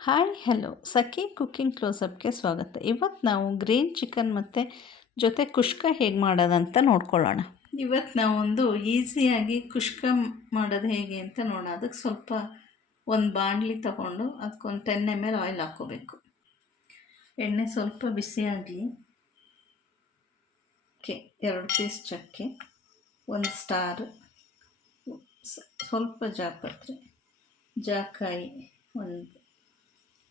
Hi hello ಸಖಿ cooking ಕ್ಲೋಸಪ್ಗೆ ಸ್ವಾಗತ. ಇವತ್ತು ನಾವು ಗ್ರೀನ್ ಚಿಕನ್ ಮತ್ತು ಜೊತೆ ಕುಷ್ಕ ಹೇಗೆ ಮಾಡೋದಂತ ನೋಡ್ಕೊಳ್ಳೋಣ. ಇವತ್ತು ನಾವೊಂದು ಈಸಿಯಾಗಿ ಕುಷ್ಕ ಮಾಡೋದು ಹೇಗೆ ಅಂತ ನೋಡೋಣ. ಅದಕ್ಕೆ ಸ್ವಲ್ಪ ಒಂದು ಬಾಣಲಿ ತೊಗೊಂಡು ಅದಕ್ಕೊಂದು 10 ml ಆಯಿಲ್ ಹಾಕ್ಕೋಬೇಕು. ಎಣ್ಣೆ ಸ್ವಲ್ಪ ಬಿಸಿ ಆಗಲಿ. ಚಕ್ಕೆ 2 ಪೀಸ್ ಚಕ್ಕೆ, ಒಂದು ಸ್ಟಾರ್, ಸ್ವಲ್ಪ ಜಾಪತ್ರೆ, ಜಾಕಾಯಿ ಒಂದು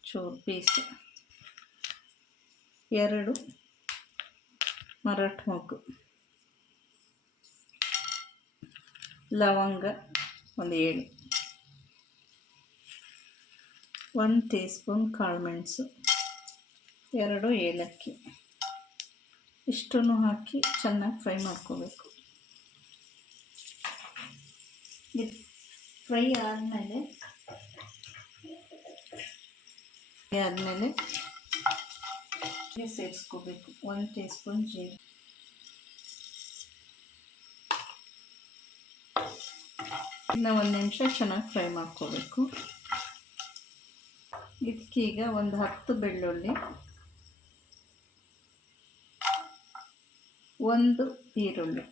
ಚೂರು ಪೀಸು, 2 ಮರಾಠ ಮೊಗ್ಗು, ಲವಂಗ ಒಂದು 7, 1 ಟೀ ಸ್ಪೂನ್ ಕಾಳುಮೆಣಸು, 2 ಏಲಕ್ಕಿ. ಇಷ್ಟನ್ನು ಹಾಕಿ ಚೆನ್ನಾಗಿ ಫ್ರೈ ಮಾಡ್ಕೋಬೇಕು. ಇದು ಫ್ರೈ ಆದಮೇಲೆ ಸೇರಿಸ್ಕೋಬೇಕು. 1 ಟೀ ಸ್ಪೂನ್ ಜೀರಿಗೆ, ಇನ್ನು 1 ನಿಮಿಷ ಚೆನ್ನಾಗಿ ಫ್ರೈ ಮಾಡ್ಕೋಬೇಕು. ಇದಕ್ಕೀಗ ಒಂದು 10 ಬೆಳ್ಳುಳ್ಳಿ, 1 ಈರುಳ್ಳಿ,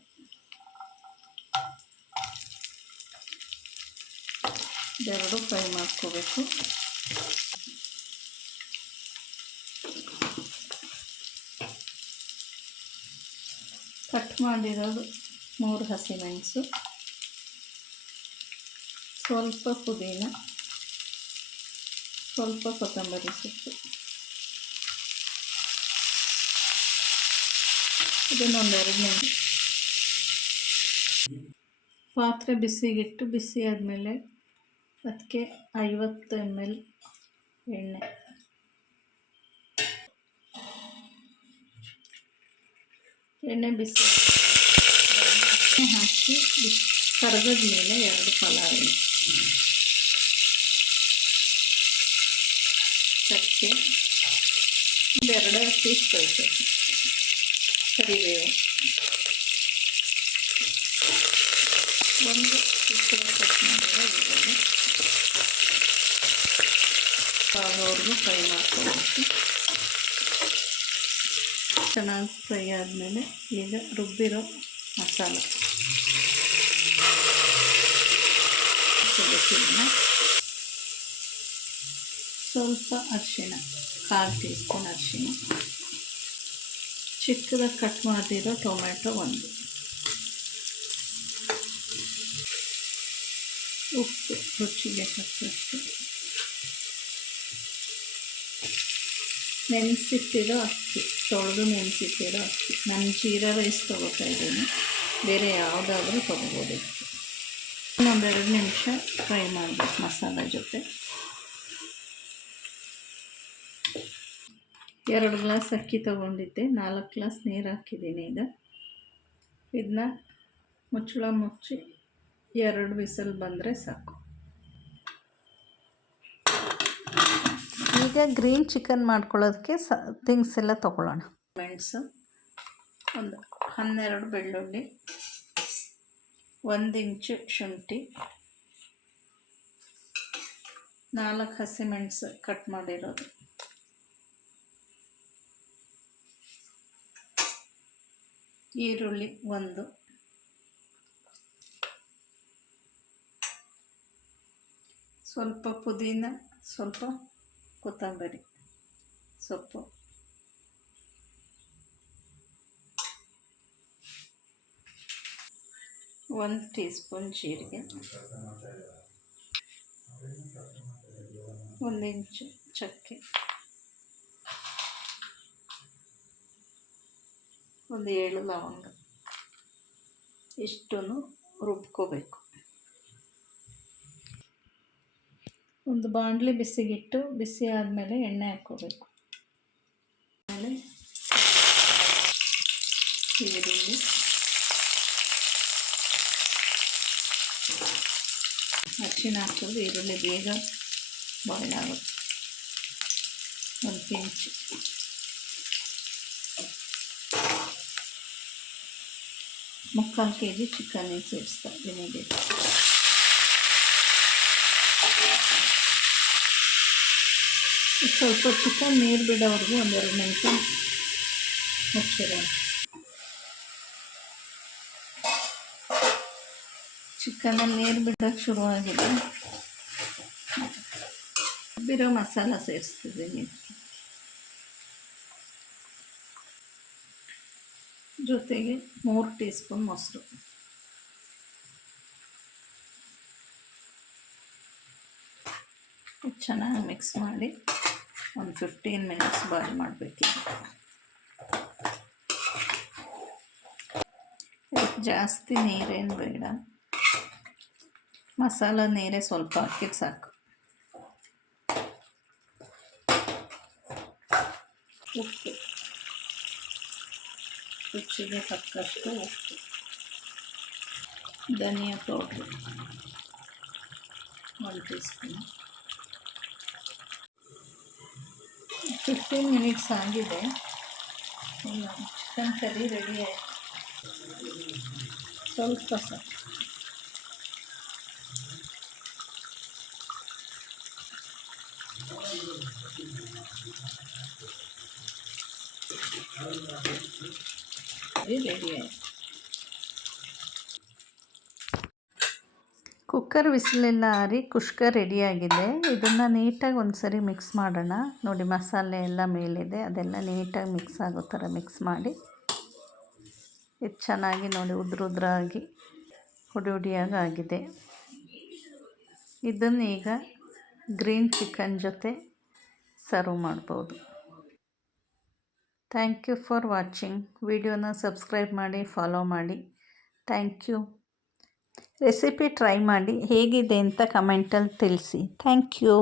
ಇದೆರಡು ಫ್ರೈ ಮಾಡ್ಕೋಬೇಕು. ಕಟ್ ಮಾಡಿರೋದು 3 ಹಸಿಮೆಣಸು, ಸ್ವಲ್ಪ ಪುದೀನ, ಸ್ವಲ್ಪ ಕೊತ್ತಂಬರಿ ಸೊಪ್ಪು. ಇದನ್ನೊಂದು 2 ನಿಮಿಷ ಪಾತ್ರೆ ಬಿಸಿಗಿಟ್ಟು, ಬಿಸಿ ಆದಮೇಲೆ ಅದಕ್ಕೆ 50 ml ಎಣ್ಣೆ ಬಿಸಿ ಹಾಕಿ ಕರಗದ ಮೇಲೆ 2 ಪಲಾವ್ ಎಲೆ, ಚಕ್ಕೆ, 2 ಪೀಸ್ ಕರಿಬೇವು, 1 ಕಟ್ ಮಾಡಿರೋ ಈರುಳ್ಳಿ ಆಗೋವರೆಗೂ ಫ್ರೈ ಮಾಡ್ಕೋಬೇಕು. ಚೆನ್ನಾಗಿ ಫ್ರೈ ಆದಮೇಲೆ ಈಗ ರುಬ್ಬಿರೋ ಮಸಾಲೆ ಸ್ವಲ್ಪ ಅರಿಶಿಣ, 1/4 ಟೀ ಸ್ಪೂನ್ ಅರಿಶಿಣ, ಚಿಕ್ಕದಾಗಿ ಕಟ್ ಮಾಡಿರೋ ಟೊಮೆಟೊ 1, ಉಪ್ಪು ರುಚಿಗೆ ತಕ್ಕಷ್ಟು, ನೆನೆಸಿಟ್ಟಿರೋ ಅಕ್ಕಿ, ತೊಳೆದು ನೆನೆಸಿಟ್ಟಿರೋ ಅಕ್ಕಿ. ನಾನು ಜೀರಾ ರೈಸ್ ತೊಗೋತಾ ಇದ್ದೀನಿ, ಬೇರೆ ಯಾವುದಾದ್ರೂ ತೊಗೋಬೋದು. ಇನ್ನೊಂದು 2 ನಿಮಿಷ ಫ್ರೈ ಮಾಡಬೇಕು ಮಸಾಲೆ ಜೊತೆ. 2 ಗ್ಲಾಸ್ ಅಕ್ಕಿ ತೊಗೊಂಡಿದ್ದೆ, 4 ಗ್ಲಾಸ್ ನೀರು ಹಾಕಿದ್ದೀನಿ. ಈಗ ಇದನ್ನ ಮುಚ್ಚಳ ಮುಚ್ಚಿ 2 ವಿಸಲ್ ಬಂದರೆ ಸಾಕು. ಈಗ ಗ್ರೀನ್ ಚಿಕನ್ ಮಾಡ್ಕೊಳ್ಳೋದಕ್ಕೆ ಥಿಂಗ್ಸ್ ಎಲ್ಲ ತೊಗೊಳ್ಳೋಣ. ಮೆಣಸು, ಒಂದು 12 ಬೆಳ್ಳುಳ್ಳಿ, 1 ಇಂಚು ಶುಂಠಿ, 4 ಹಸಿಮೆಣಸು ಕಟ್ ಮಾಡಿರೋದು, ಈರುಳ್ಳಿ 1, ಸ್ವಲ್ಪ ಪುದೀನ, ಸ್ವಲ್ಪ ಕೊತ್ತಂಬರಿ ಸೊಪ್ಪು, ಒಂದು ಟೀ ಸ್ಪೂನ್ ಜೀರಿಗೆ, 1 ಇಂಚು ಚಕ್ಕೆ, ಒಂದು 7 ಲವಂಗ. ಇಷ್ಟನ್ನು ರುಬ್ಕೋಬೇಕು. ಒಂದು ಬಾಣಲಿ ಬಿಸಿಗಿಟ್ಟು, ಬಿಸಿ ಆದಮೇಲೆ ಎಣ್ಣೆ ಹಾಕ್ಕೋಬೇಕು. ಆಮೇಲೆ ಈರುಳ್ಳಿ, ಅರಿಶಿನ ಹಾಕೋದು, ಈರುಳ್ಳಿ ಬೇಗ ಬಾಯ್ಲ್ ಆಗುತ್ತೆ. 1 ಪಿಂಚ್ ಮುಕ್ಕಾಲು kg ಚಿಕನ್ ಸೇರಿಸ್ತಾ ಇದ್ದೀನಿ. ಸ್ವಲ್ಪ ಚಿಕನ್ ನೀರು ಬಿಡೋವರೆಗೂ ಒಂದೆರಡು ನಿಮಿಷ ಮುಚ್ಚಿರೋಣ. ಚಿಕನಲ್ಲಿ ನೀರು ಬಿಡೋಕ್ಕೆ ಶುರುವಾಗಿದೆ. ಬಿರೋ ಮಸಾಲ ಸೇರಿಸ್ತಿದ್ದೀನಿ. ಜೊತೆಗೆ 3 ಟೀ ಸ್ಪೂನ್ ಮೊಸರು. ಚೆನ್ನಾಗಿ ಮಿಕ್ಸ್ ಮಾಡಿ ಒಂದು 15 ಮಿನಿಟ್ಸ್ ಬಾಯ್ಲ್ ಮಾಡಬೇಕಿದೆ. ಇದಕ್ಕೆ ಜಾಸ್ತಿ ನೀರೇನು ಬೇಡ, ಮಸಾಲ ನೀರೇ ಸ್ವಲ್ಪ ಹಾಕಿದ್ರೆ ಸಾಕು. ಉಪ್ಪು, ರುಚಿಗೆ ತಕ್ಕಷ್ಟು ಉಪ್ಪು, ಧನಿಯಾ ಪೌಡ್ರು 1 ಟೀ ಸ್ಪೂನ್. 15 ಮಿನಿಟ್ಸ್ ಆಗಿದೆ. ಚಿಕನ್ ಕರಿ ರೆಡಿ ಆಯಿತು. ಸ್ವಲ್ಪ ಸಾಕು. ರೆಡಿ ಆಯಿತು. ಕುಕ್ಕರ್ ವಿಸಿಲೆಲ್ಲ ಆರಿ ಕುಷ್ಕ ರೆಡಿಯಾಗಿದೆ. ಇದನ್ನು ನೀಟಾಗಿ ಒಂದು ಸರಿ ಮಿಕ್ಸ್ ಮಾಡೋಣ. ನೋಡಿ ಮಸಾಲೆ ಎಲ್ಲ ಮೇಲಿದೆ, ಅದೆಲ್ಲ ನೀಟಾಗಿ ಮಿಕ್ಸ್ ಆಗೋ ಥರ ಮಿಕ್ಸ್ ಮಾಡಿ ಇದು ಚೆನ್ನಾಗಿ ನೋಡಿ ಉದ್ರಾಗಿ ಹುಡಿಯಾಗಿ ಆಗಿದೆ. ಇದನ್ನು ಈಗ ಗ್ರೀನ್ ಚಿಕನ್ ಜೊತೆ ಸರ್ವ್ ಮಾಡ್ಬೋದು. Thank you for watching. ವಿಡಿಯೋನ ಸಬ್ಸ್ಕ್ರೈಬ್ ಮಾಡಿ, ಫಾಲೋ ಮಾಡಿ. Thank you. ರೆಸಿಪಿ ಟ್ರೈ ಮಾಡಿ ಹೇಗಿದೆ ಅಂತ ಕಮೆಂಟಲ್ಲಿ ತಿಳಿಸಿ. Thank you.